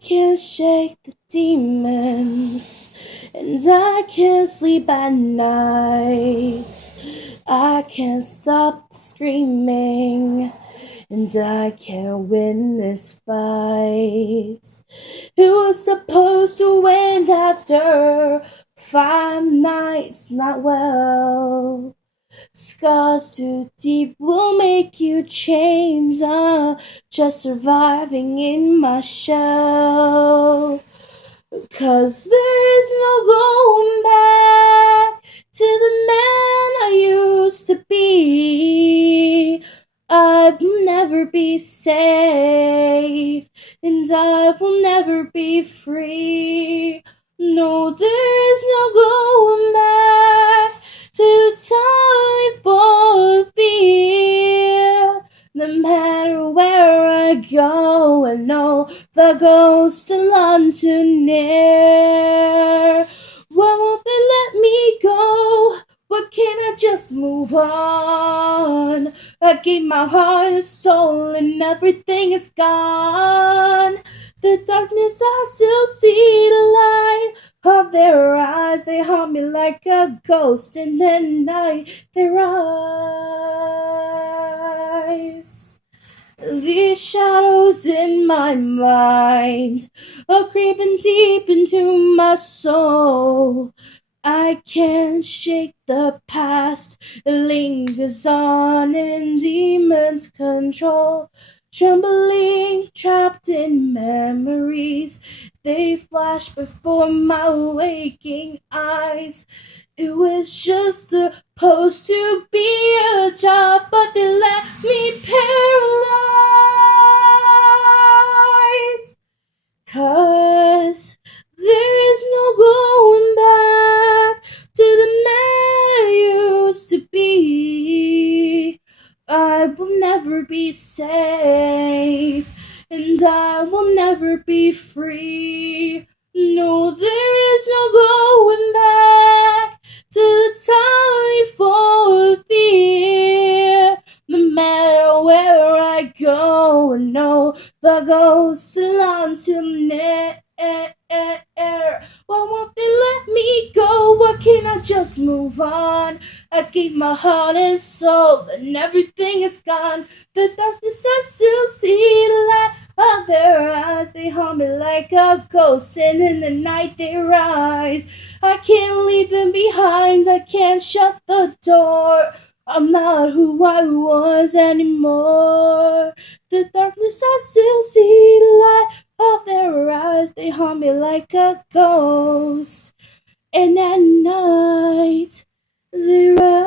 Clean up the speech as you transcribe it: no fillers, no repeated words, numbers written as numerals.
can't shake the demons, and I can't sleep at night. I can't stop the screaming, and I can't win this fight. It was supposed to end after 5 nights, not well. Scars too deep will make you change. I'm just surviving in my shell. 'Cause there is no going back to the man I used to be. I will never be safe, and I will never be free. No, there is no going back to the time before fear. No matter where I go, I know the ghosts still run too near. Why won't they let me go? Why can't I just move on? I gave my heart and soul and everything is gone. The darkness, I still see the light of their eyes. They haunt me like a ghost in the night. They rise. These shadows in my mind are creeping deep into my soul. I can't shake the past, it lingers on in demons' control. Trembling, trapped in memories, they flash before my waking eyes. It was just supposed to be a job, but they left me paralyzed. 'Cause there is no going back to the man I used to be. I will never be safe, and I will never be free. No, there is no going back to the time before fear. No matter where I go, I know the ghosts belong to me. Why won't they let me go? Why can't I just move on? I gave my heart and soul, and everything is gone. The darkness, I still see the light of their eyes. They haunt me like a ghost, and in the night they rise. I can't leave them behind, I can't shut the door. I'm not who I was anymore. The darkness, I still see the light of their eyes. They haunt me like a ghost, and at night they rise.